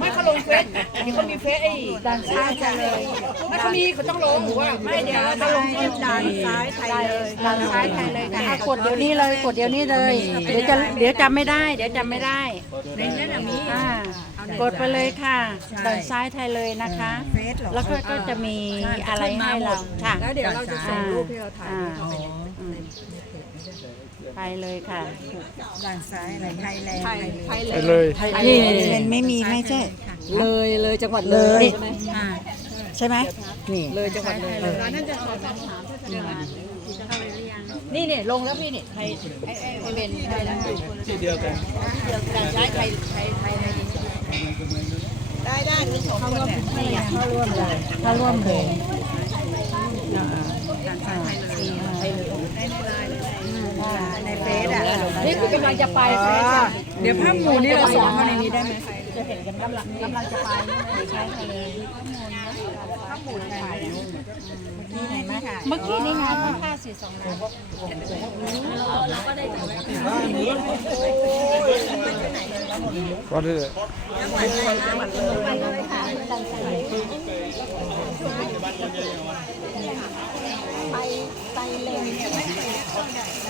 ไม่เขาลงเฟซนี่เขามีเฟซไอ้ดันซ้ายไเลย ไม่เขามีเขาต้องลงหัวไม่เดี๋ยวเราลงดันซ้ายไทยเลยดันซ้ายไทยเลยกดเดี๋ยวนี้เลยกดเดี๋ยวนี้เลย เดี๋ยวจะเดี๋ยวจำไม่ได้ เดี๋ยวจำไม่ได้ในนี้แมีอ่ากดไปเลยค่ะ ดันซ้ายไทยเลยนะคะแล้วก็จะมีอะไรให้เราค่ะแล้วเดี๋ยวเราจะส่งรูปให้เราถ่ายไปเลยค่ะด้านซ้ายไทยแลนด์ไทยเลย นี่เป็นไม่มีไม่ใช่ เลยเลยจังหวัดเลย ใช่ไหมนี่เลยจังหวัดเลย นี่เนี่ยลงแล้วพี่เนี่ยไทยเป็นไทยแลนด์ที่เดียวกันเดียวกันใช่ไทยไทยไทยได้ได้เขาร่วมเลยเขาร่วมเลยด้านซ้ายในเฟซอ่ะ นี่คือกำลังจะไปเฟซเดี๋ยวภาพหมูนี่เราสอนเขาในนี้ได้ไหมจะเห็นกันกำลังกำลังจะไป ใช่เลยข้ามูลเมื่อกี้นี่ไหมเมื่อกี้นี่งานที่าสีสองนาทีเราก็ได้จากไหนก็ได้